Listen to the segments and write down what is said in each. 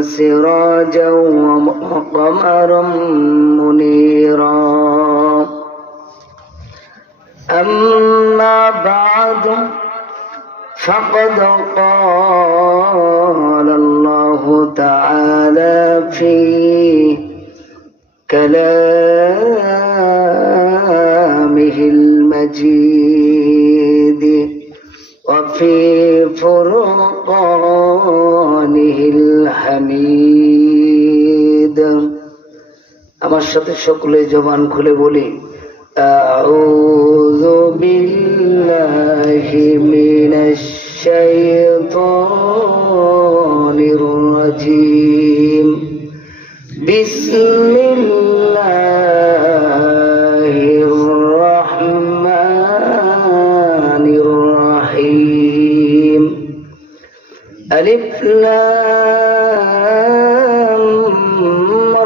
وسراجا وقمرا منيرا أما بعد فقد قال الله تعالى في كلامه المجيد وفي فرقانه الحميد আমার সাথে সকলে জবান খুলে বলি أعوذ بالله من الشيطان الرجيم بسم الله الرحمن الرحيم ألف لام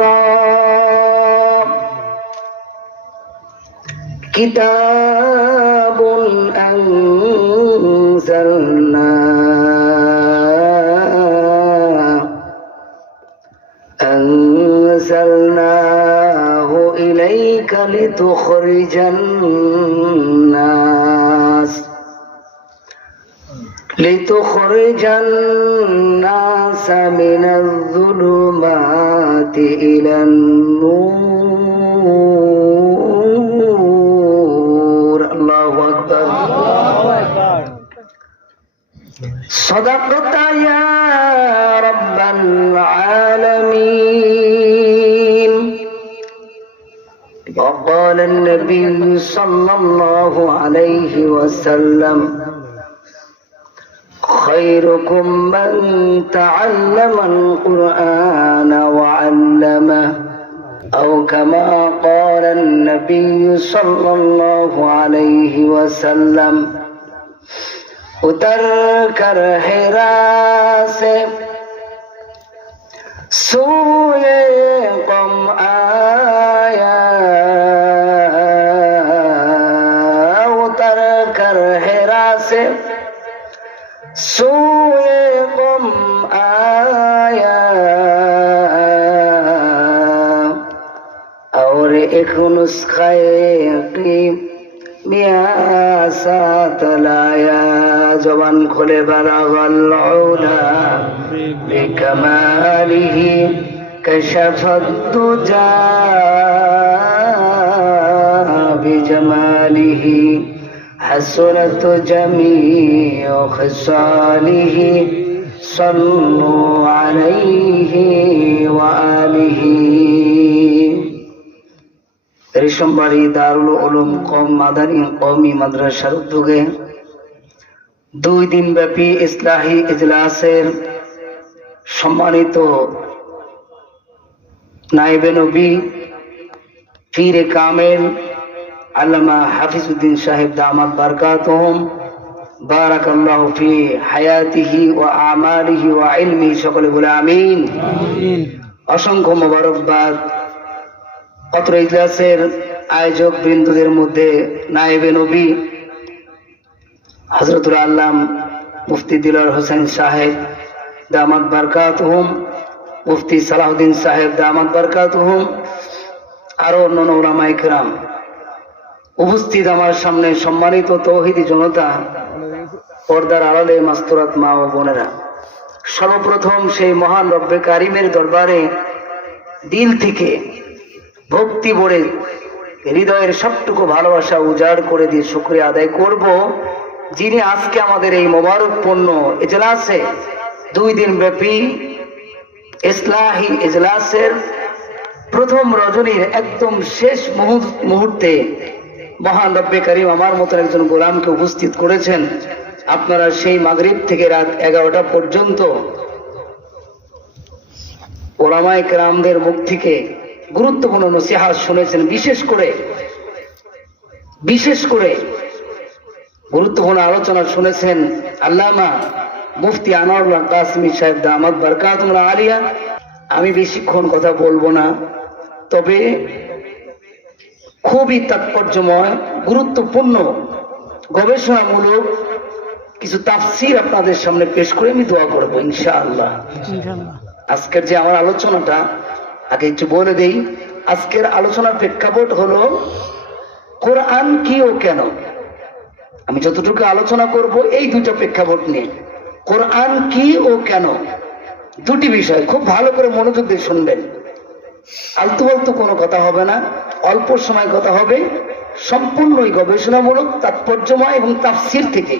را كتاب أنزلناه إليك لتخرج الناس من الظلمات إلى النور الله أكبر صدقت يا رب العالمين وقال النبي صلى الله عليه وسلم خيركم من تعلم القرآن وعلمه أو كما قال النبي صلى الله عليه وسلم उतर कर हिरा से सोए कम आया उतर कर हिरा से सोए कम आया और एक नुस्खे साथ लाया जबान खोले बलगल उला बिकमालिही कशफत दुजा बिजमालिही हसनत जमीअ खिसालिही सल्लु अलैहि व आलिही রেশমবাড়ি দারুল উলুম কওম মাদানী কওমি মাদ্রাসার উদ্যোগে 2 দিন ব্যাপী ইসলাহি ইজলাসের সম্মানিত নায়েবে নবী পীরে কামেল আল্লামা হাফিজউদ্দিন সাহেব দামাত বারকাতুহুম বারাকাল্লাহু ফি হায়াতিহি ওয়া আমালিহি ওয়া ইলমিহি সকলে বলে আমিন অসংখ্য মোবারকবাদ অত্র ইজলাসের আয়োজক বৃন্দদের মধ্যে নায়েবে নবী হযরতুল আল্লাম মুফতি দিলওয়ার হোসেন সাহেব দামাত বারকাতুহুম মুফতি সালাউদ্দিন সাহেব দামাত বারকাতুহুম আরো অন্যান্য উলামায়ে কেরাম উপস্থিত আমার সামনে সম্মানিত তৌহিদি জনতা পর্দার আড়ালে মাস্তুরাত মা ও বোনেরা সর্বপ্রথম সেই মহান রব্বে কারিমের দরবারে দিল থেকে ভক্তি ভরে হৃদয়ের সবটুকু ভালোবাসা উজাড় করে দিয়ে শুকরিয়া আদায় করব যিনি আজকে আমাদের এই মোবারকপূর্ণ ইজলাসে 2 দিন ব্যাপী ইসলাহি ইজলাসের প্রথম রজনীর একদম শেষ মুহূর্তে মহান রব্বে কারীম আমার মতো একজন গোলামকে উপস্থিত করেছেন। আপনারা সেই মাগরিব থেকে রাত 11টা পর্যন্ত উলামায়ে কেরামদের মুখ থেকে গুরুত্বপূর্ণ নসিহত শুনেছেন। বিশেষ করে গুরুত্বপূর্ণ আলোচনা শুনেছেন আল্লামা মুফতি আনোয়ারুল্লাহ কাসেমী সাহেব দামাত বারকাতুহুল আলিয়া। আমি বেশিক্ষণ কথা বলবো না, তবে খুবই তাৎপর্যময় গুরুত্বপূর্ণ গবেষণামূলক কিছু তাফসীর আপনাদের সামনে পেশ করে আমি দোয়া করবো ইনশাআল্লাহ। আজকের যে আমার আলোচনাটা আগে একটু বলে দেই। আজকের আলোচনার প্রেক্ষাপট হলো কোরআন কি ও কেন। আমি যতটুকু আলোচনা করব এই দুটো প্রেক্ষাপট নিয়ে, কোরআন কি ও কেন, দুটি বিষয়। খুব ভালো করে মনোযোগ দিয়ে শুনবেন, আলতু ফালতু কোনো কথা হবে না, অল্প সময় কথা হবে, সম্পূর্ণই গবেষণামূলক, তাৎপর্যময় এবং তাফসীর থেকে।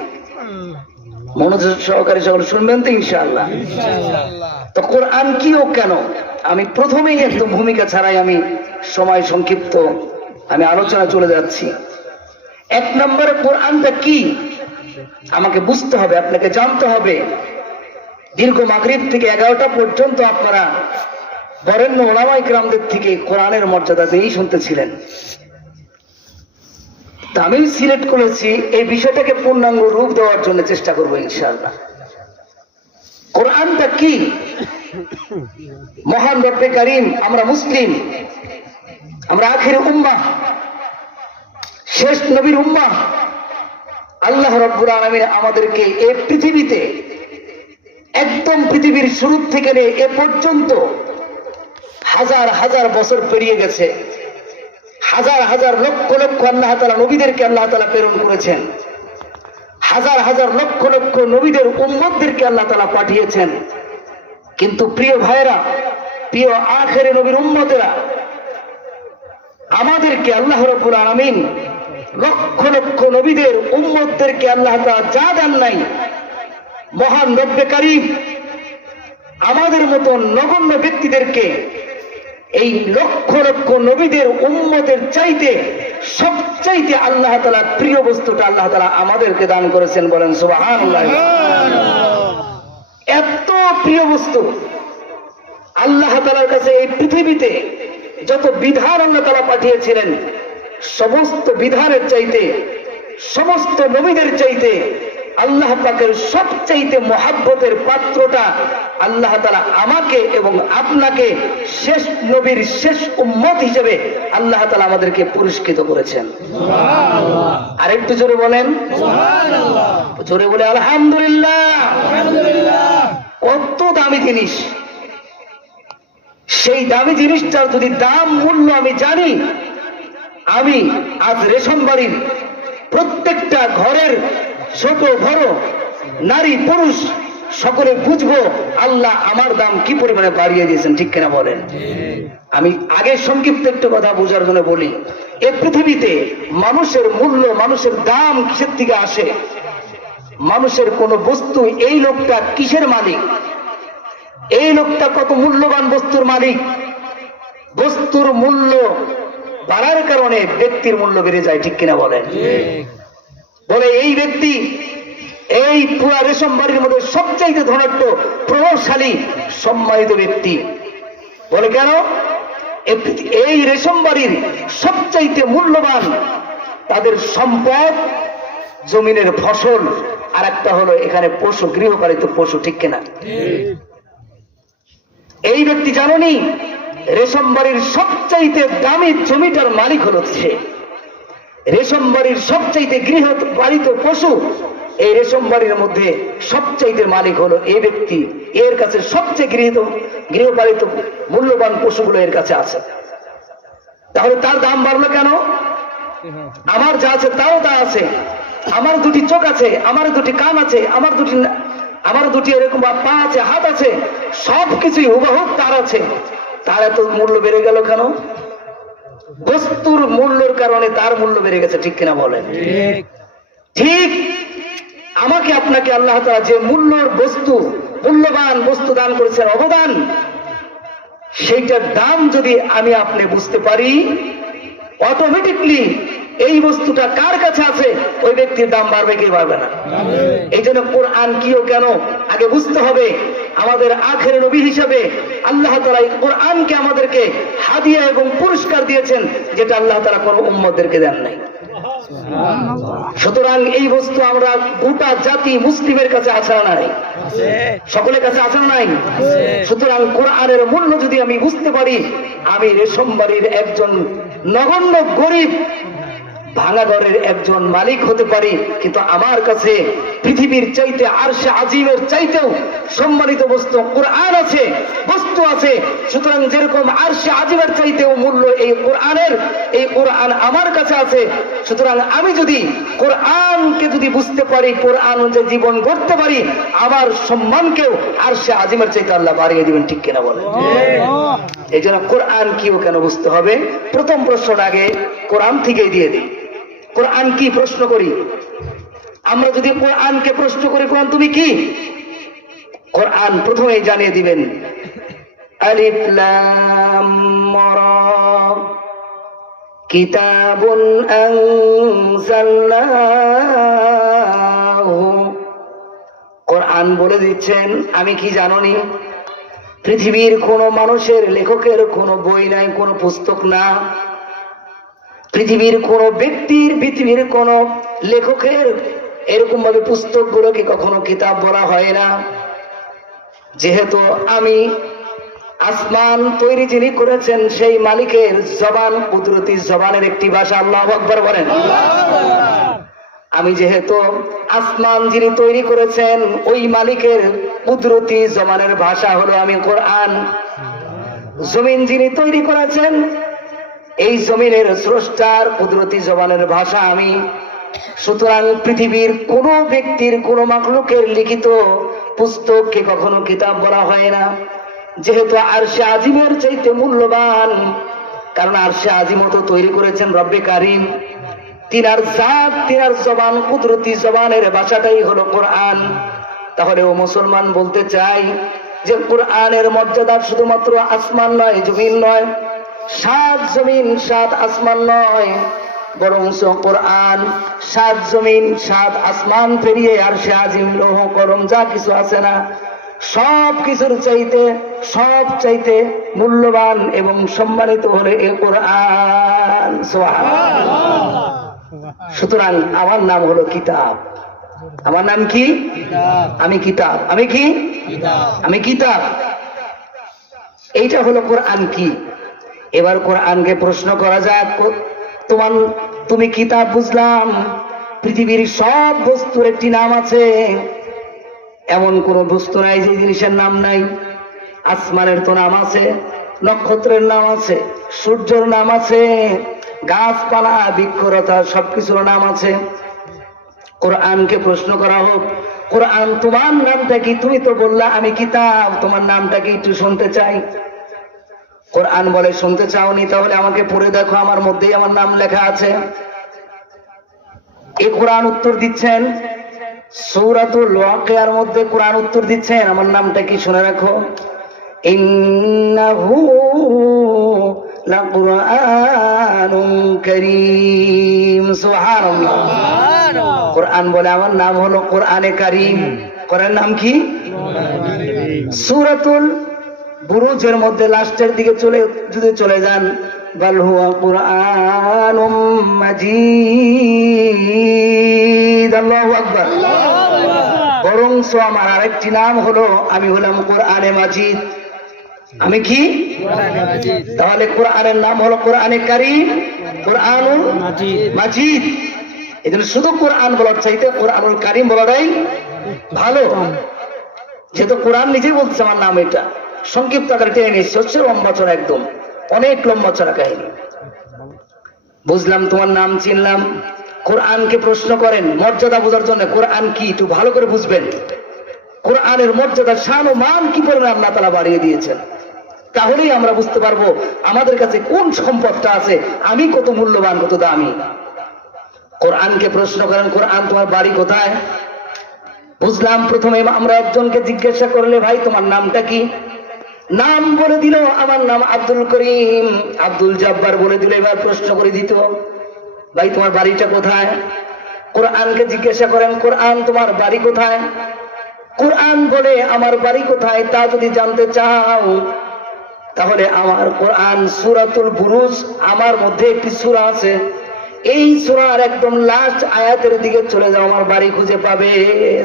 মনোযোগ সহকারে সকলে শুনবেন তো ইনশাআল্লাহ। তো কোরআন কি ও কেন, আমি প্রথমেই একদম ভূমিকা ছাড়াই, আমি সময় সংক্ষিপ্ত, আমি আলোচনা চলে যাচ্ছি। এক নম্বরে কোরআনটা কি আমাকে বুঝতে হবে, আপনাকে জানতে হবে। দীর্ঘ মাগরিব থেকে 11টা পর্যন্ত আপনারা বরেণ্য ওলামায়ে কেরামদের থেকে কোরআনের মর্যাদা দিয়েই শুনতেছিলেন। তা আমি সিলেক্ট করেছি এই বিষয়টাকে পূর্ণাঙ্গ রূপ দেওয়ার জন্য চেষ্টা করবো ইনশাআল্লাহ। কোরআনটা কি? মহান রব্বে কারীম, আমরা মুসলিম, আমরা আখির উম্মাহ, শেষ নবীর উম্মাহ। আল্লাহ রাব্বুল আলামিন আমাদেরকে এই পৃথিবীতে একদম পৃথিবীর শুরু থেকে নিয়ে এ পর্যন্ত হাজার হাজার বছর পেরিয়ে গেছে, হাজার হাজার লক্ষ লক্ষ আল্লাহ তাআলা নবীদেরকে আল্লাহ তাআলা প্রেরণ করেছেন, হাজার হাজার লক্ষ লক্ষ নবীদের উম্মতদেরকে আল্লাহ তাআলা পাঠিয়েছেন। কিন্তু প্রিয় ভাইরা, প্রিয় আখেরে নবীর উম্মতেরা, আমাদেরকে আল্লাহ রাব্বুল আলামিন লক্ষ লক্ষ নবীদের উম্মতদেরকে আল্লাহ তাআলা যা দেন নাই, মহান রব্বে কারীম আমাদের মতো নগণ্য ব্যক্তিদেরকে এই লক্ষ লক্ষ নবীদের উম্মতের চাইতে সবচাইতে আল্লাহ তাআলা প্রিয় বস্তুটা আল্লাহ তাআলা আমাদেরকে দান করেছেন। বলেন সুবহানাল্লাহ। এত প্রিয় বস্তু আল্লাহ তাআলার কাছে এই পৃথিবীতে যত বিধান আল্লাহ তাআলা পাঠিয়েছিলেন, সমস্ত বিধানের চাইতে, সমস্ত নবীদের চাইতে আল্লাহ পাকের সবচাইতে মহাব্বতের পাত্রটা আল্লাহ তাআলা আমাকে এবং আপনাকে শেষ নবীর শেষ উম্মত হিসেবে আল্লাহ তাআলা আমাদেরকে পুরস্কৃত করেছেন। সুবহানাল্লাহ। আরেকটু জোরে বলেন সুবহানাল্লাহ। জোরে বলে আলহামদুলিল্লাহ। আলহামদুলিল্লাহ। কত দামি জিনিস, সেই দামি জিনিসটার যদি দাম মূল্য আমি জানি, আমি আজ রেশম বাড়ির প্রত্যেকটা ঘরের ছোট বড় নারী পুরুষ সকলে বুঝবো আল্লাহ আমার দাম কি পরিমাণে বাড়িয়ে দিয়েছেন। ঠিক কিনা বলেন? আমি আগে সংক্ষিপ্ত একটু কথা বোঝার জন্য বলি। এই পৃথিবীতে মানুষের মূল্য, মানুষের দাম কিসের থেকে আসে? মানুষের কোন বস্তু, এই লোকটা কিসের মালিক, এই লোকটা কত মূল্যবান বস্তুর মালিক, বস্তুর মূল্য বাড়ার কারণে ব্যক্তির মূল্য বেড়ে যায়। ঠিক কিনা বলেন? বলে এই ব্যক্তি এই পুরা রেশম বাড়ির মধ্যে সবচাইতে ধনাঢ্য, প্রভাবশালী, সম্মানিত ব্যক্তি। বলে কেন? এই রেশম বাড়ির সবচাইতে মূল্যবান তাদের সম্পদ জমিনের ফসল, আর একটা হলো এখানে পশু, গৃহপালিত পশু। ঠিক কিনা? এই ব্যক্তি জানেনি রেশম বাড়ির সবচাইতে দামি জমিটার মালিক হলো সে। রেশম বাড়ির সবচাইতে গৃহপালিত পশু, এই রেশম বাড়ির মধ্যে সবচাইতে মালিক হলো এই ব্যক্তি। এর কাছে সবচেয়ে গৃহপালিত মূল্যবান পশুগুলো এর কাছে আছে। তাহলে তার দাম বাড়লো কেন? আমার যা আছে তাও তা আছে, আমার দুটি চোখ আছে, আমার দুটি কান আছে, আমার দুটি এরকম পা আছে, হাত আছে, সবকিছুই হুবহু তার আছে। তার এত মূল্য বেড়ে গেল কেন? বস্তুর মূল্যের কারণে তার মূল্য বেড়ে গেছে। ঠিক কিনা বলেন? ঠিক আমাকে আপনাকে আল্লাহ তাআলা যে মূল্যর বস্তু, মূল্যবান বস্তু দান করেছেন, অবদান, সেইটার দাম যদি আমি আপনি বুঝতে পারি, অটোমেটিকলি এই বস্তুটা কার কাছে আছে ওই ব্যক্তির দাম বাড়বে কি বাড়বে না? এই জন্য কোরআন কি ও কেন আগে বুঝতে হবে। আমাদের আখের নবী হিসাবে আল্লাহ তাআলা এই কোরআনকে আমাদেরকে হাদিয়া এবং পুরস্কার দিয়েছেন, যেটা আল্লাহ তাআলা কোনো উম্মতদেরকে দেন নাই। সুতরাং এই বস্তু আমরা গোটা জাতি মুসলিমের কাছে আছে না নাই? সকলের কাছে আছে না নাই? সুতরাং কোরআনের মূল্য যদি আমি বুঝতে পারি, আমি রেশম বাড়ির একজন নগণ্য গরিব ভাঙা ঘরের একজন মালিক হতে পারি, কিন্তু আমার কাছে পৃথিবীর চাইতে আরশে আজিমের চাইতেও সম্মানিত বস্তু কোরআন আছে, বস্তু আছে। সুতরাং যেরকম আরশে আজিমের চাইতেও মূল্য এই কোরআনের, এই কোরআন আমার কাছে আছে। সুতরাং আমি যদি কোরআনকে যদি বুঝতে পারি, কোরআন অনুযায়ী জীবন করতে পারি, আমার সম্মানকেও আরশে আজিমের চাইতে আল্লাহ বাড়িয়ে দিবেন। ঠিক কিনা বলেন? এই জন্য কোরআন কিও কেন বুঝতে হবে। প্রথম প্রশ্নটা আগে কোরআন থেকেই দিয়ে দিই। কোরআন কি প্রশ্ন করি আমরা? যদি কোরআনকে প্রশ্ন করি, কোরআন তুমি কি, কোরআন প্রথমেই জানিয়ে দিবেন আলিফ লাম রা কিতাবুন আনজালনাহু। কোরআন বলে দিচ্ছেন আমি কি জানোনি? পৃথিবীর কোন মানুষের, লেখকের কোন বই নাই, কোন পুস্তক না। পৃথিবীর কোন ব্যক্তির, পৃথিবীর কোন লেখকের এরকম ভাবে পুস্তকগুলোকে কখনো কিতাব বলা হয় না। যেহেতু আমি আসমান তৈরি যিনি করেছেন সেই মালিকের জবান কুদরতি জবানের একটি ভাষা, আল্লাহু আকবার বলেন। আমি যেহেতু আসমান যিনি তৈরি করেছেন ওই মালিকের কুদরতি জবানের ভাষা হলো আমি কোরআন। জমিন যিনি তৈরি করেছেন এই জমিনের স্রষ্টার কুদরতি জবানের ভাষা আমি। সুতরাং পৃথিবীর কোন ব্যক্তির, কোন মাখলুকের লিখিত পুস্তককে কখনো কিতাব বলা হয় না। যেহেতু আরশে আজিমের চাইতে মূল্যবান, কারণ আরশে আজিমও তো তৈরি করেছেন রব্বে কারিম। তিনার জাত, তিনার জবান, কুদরতি জবানের ভাষাটাই হলো কোরআন। তাহলে ও মুসলমান বলতে চাই যে কোরআনের মর্যাদা শুধুমাত্র আসমান নয়, জমিন নয়, 7 জমিন 7 আসমান নয়, বরং কোরআন 7 জমিন 7 আসমান পেরিয়ে আরশে আজিম, লৌহ কলম যা কিছু আছে না, সব কিছুর চাইতে, সব চাইতে মূল্যবান এবং সম্মানিত হলো এই কোরআন। সুবহানাল্লাহ। সুতরাং আমার নাম হলো কিতাব। আমার নাম কি? আমি কিতাব। আমি কি? আমি কিতাব। এইটা হলো কোরআন কি। এবার কোরআনকে প্রশ্ন করা যাক, তুমি কিতাব বুঝলাম, পৃথিবীর সব বস্তুর একটি নাম আছে, এমন কোন বস্তু নাই যে জিনিসের নাম নাই। আসমানের তো নাম আছে, নক্ষত্রের নাম আছে, সূর্যের নাম আছে, গাছপালা বৃক্ষলতা সবকিছুর নাম আছে। কোরআনকে প্রশ্ন করা হোক, কোরআন তোমার নামটা কি? তুমি তো বললা আমি কিতাব, তোমার নামটা কি একটু শুনতে চাই। কোরআন বলে শুনতে চাওনি? তাহলে আমাকে পড়ে দেখো, আমার মধ্যেই আমার নাম লেখা আছে। এই কোরআন উত্তর দিচ্ছেন সূরাতুল ওয়াকিয়ার মধ্যে। কোরআন উত্তর দিচ্ছেন আমার নামটা কি, শুনে রাখো, ইন্নাহু লাকুরআনুন কারীম। সুবহানাল্লাহ। কোরআন বলে আমার নাম হলো কোরআনে কারীম। কোরআন নাম কি? সূরাতুল বুরুজের মধ্যে লাস্টের দিকে যদি চলে যান, বাল হুয়া কুরআনুম মাজিদ। আল্লাহু আকবার। বরং আমার আরেকটি নাম হলো আমি হলাম কোরআনে মাজিদ। আমি কি? তাহলে কোরআনের নাম হলো কোরআনে কারীম, কোরআনুল মাজিদ। এই জন্য শুধু কোরআন বলার চাইতে কোরআনুল কারীম বলাটাই ভালো। যেহেতু কোরআন নিজেই বলছে আমার নাম এটা, সংক্ষিপ্ত আকারে টেনে নিচ্ছে, হচ্ছে লম্বা চড়া, একদম অনেক লম্বা চড়া কাহিনী। বুঝলাম তোমার নাম, চিনলাম। কোরআনকে প্রশ্ন করেন মর্যাদা বোঝার জন্য, কোরআন কি একটু ভালো করে বুঝবেন। কোরআনের মর্যাদা, শান ও মান কি পরিমাণ আল্লাহ তাআলা বাড়িয়ে দিয়েছেন, তাহলেই আমরা বুঝতে পারবো আমাদের কাছে কোন সম্পদটা আছে, আমি কত মূল্যবান, কত দামি। কোরআনকে প্রশ্ন করেন, কোরআন তোমার বাড়ি কোথায়? বুঝলাম প্রথমে আমরা একজনকে জিজ্ঞাসা করলে, ভাই তোমার নামটা কি? নাম বলে দিল, আমার নাম আব্দুল করিম। আব্দুল জব্বার বলে দিল। এবার প্রশ্ন করে দিত, ভাই তোমার বাড়িটা কোথায়? কোরআনকে জিজ্ঞাসা করেন, কোরআন তোমার বাড়ি কোথায়? কোরআন বলে আমার বাড়ি কোথায় তা যদি জানতে চাও, তাহলে আমার কোরআন সূরাতুল বুরুজ, আমার মধ্যে একটি সূরা আছে, এই সূরার একদম লাস্ট আয়াতের দিকে চলে যাও, আমার বাড়ি খুঁজে পাবে।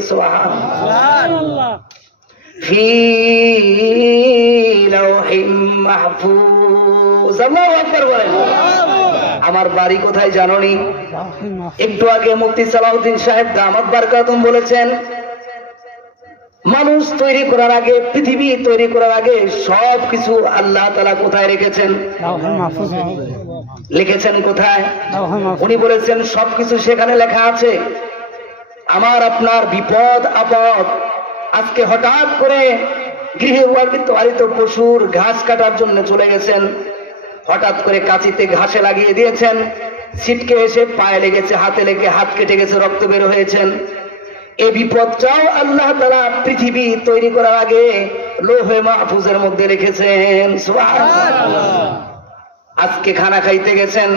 সুবহানাল্লাহ। ফি লাওহিম মাহফুজ। আল্লাহু আকবার বলেন। আমার বাড়ি কোথায় জানোনি? একটু আগে মুফতি সালাউদ্দিন সাহেব দামাত বারকাতুম বলেছেন, মানুষ তৈরি করার আগে, পৃথিবী তৈরি করার আগে সব কিছু আল্লাহ তাআলা কোথায় রেখেছেন? লিখেছেন কোথায়? উনি বলেছেন সবকিছু সেখানে লেখা আছে। আমার আপনার বিপদ আপদ, আজকে হঠাৎ করে গৃহে পালিত পশুর ঘাস কাটার জন্য চলে গেছেন, হঠাৎ করে কাঁচিতে ঘাসে লাগিয়ে দিয়েছেন, ছিটকে এসে পায়ে লেগেছে, হাতে লেগে হাত কেটে গেছে, রক্ত বের হয়েছেন। এই বিপদটাও আল্লাহ তাআলা পৃথিবী তৈরি করার আগে লৌহে মাহফুজের মধ্যে রেখেছেন। সুবহানাল্লাহ। আজকে খানা খাইতে গেছেন,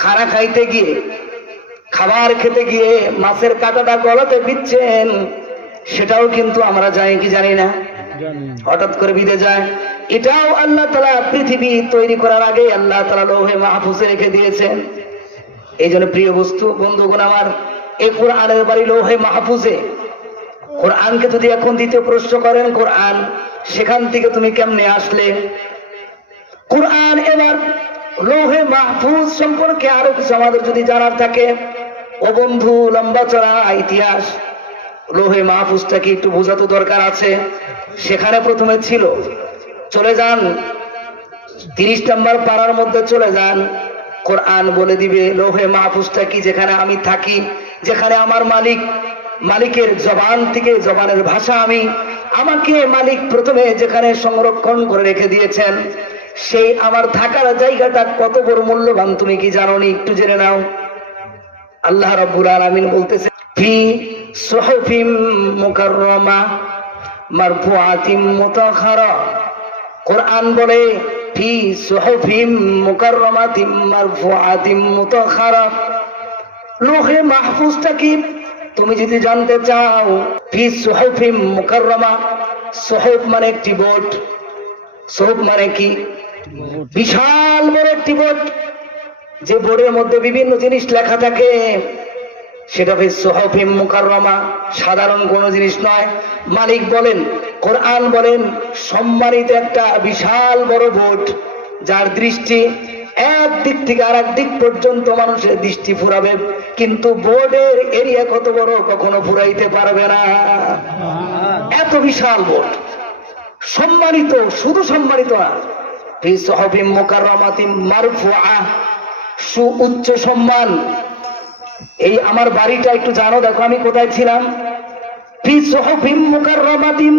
খানা খাইতে গিয়ে, খাবার খেতে গিয়ে মাছের কাঁটাটা গলাতে বিচ্ছেন, সেটাও কিন্তু আমরা জানি কি জানি না, হঠাৎ করে বিদে যায়। এটাও আল্লাহ তাআলা পৃথিবী তৈরি করার আগে আল্লাহ তাআলা লৌহে মাহফুজে রেখে দিয়েছেন। এই জন্য প্রিয় বস্তু বন্ধুগণ আমার, এই কোরআনের বাড়ি লৌহে মাহফুজে। কোরআনকে যদি এখন দ্বিতীয় প্রশ্ন করেন, কোরআন সেখান থেকে তুমি কেমনে আসলে? কোরআন এবার লৌহে মাহফুজ সম্পর্কে আরো কিছু আমাদের যদি জানার থাকে, ও বন্ধু, লম্বা চড়া ইতিহাস, লৌহে মাহফুজটাকে একটু বোঝাতে দরকার আছে। সেখানে প্রথমে ছিল, চলে যান 30 নম্বর পাড়ার মধ্যে চলে যান, কোরআন বলে দিবে লৌহে মাহফুজটা কি, যেখানে আমি থাকি, যেখানে আমার মালিকের জবান থেকে, জবানের ভাষা আমি, আমাকে মালিক প্রথমে যেখানে সংরক্ষণ করে রেখে দিয়েছেন, সেই আমার থাকার জায়গাটা কত বড় মূল্যবান তুমি কি জানোনি? একটু জেনে নাও। আল্লাহ রাব্বুল আলামিন বলতেছে, ফি সুহুফিম মুকাররামা মারফুআতিম মুতাখারা। কোরআন বলে ফি সুহুফিম মুকাররামাতিম মারফুআতিম মুতাখারা। লৌহে মাহফুজটা কি তুমি যদি জানতে চাও, ফি সুহুফিম মুকাররামা, সুহুফ মানে একটি বোর্ড, সুহুফ মানে কি? বিশাল বড় একটি বোর্ড, যে বোর্ডের মধ্যে বিভিন্ন জিনিস লেখা থাকে, সেটা ফি সুহুফিম মুকাররামা, সাধারণ কোনো জিনিস নয়। মালিক বলেন, কোরআন বলেন, সম্মানিত একটা বিশাল বড় বোর্ড, যার দৃষ্টি এক দিক থেকে আর এক দিক পর্যন্ত মানুষের দৃষ্টি ফুরাবে, কিন্তু বোর্ডের এরিয়া কত বড় কখনো ফুরাইতে পারবে না। এত বিশাল বোর্ড, সম্মানিত, শুধু সম্মানিত না, ফি সুহুফিম মুকাররামাতিম মারফুআ, সুউচ্চ সম্মান। এই আমার বাড়িটা একটু জানো, দেখো আমি কোথায় ছিলাম? ফি সুহুফিম মুকাররামাতিম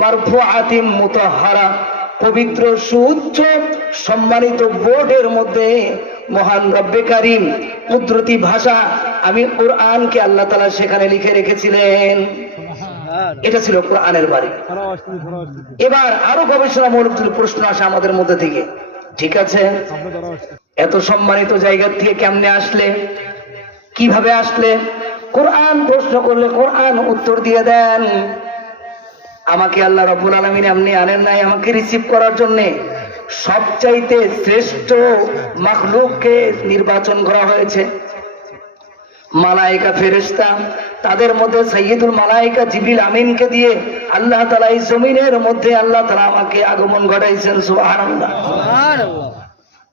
মারফুআতিম মুতাহহারা, পবিত্র সুউচ্চ সম্মানিত বোর্ডের মধ্যে মহান রব্বে কারীম কুদরতি ভাষা, আমি কোরআনকে আল্লাহ তাআলা সেখানে লিখে রেখেছিলেন। এটা ছিল কোরআনের বাড়ি। এবার আরো গবেষণামূলক প্রশ্ন আসে আমাদের মধ্যে থেকে, ঠিক আছে, এত সম্মানিত জায়গা থেকে কেমনে আসলে, কিভাবে আসলে? কোরআন প্রশ্ন করলে কোরআন উত্তর দিয়ে দেন। আমাকে আল্লাহ রাব্বুল আলামিন এমনি আনেন নাই আমাকে রিসিভ করার জন্য, সবচাইতে শ্রেষ্ঠ মাখলুককে নির্বাচন করা হয়েছে। মালায়েকা ফেরেশতা, তাদের মধ্যে সাইয়্যিদুল মালায়েকা জিবরিল আমিনকে দিয়ে আল্লাহ তাআলা এই জমিনের মধ্যে আল্লাহ তাআলা আমাকে আগমন ঘটাইছেন। সুবহানাল্লাহ।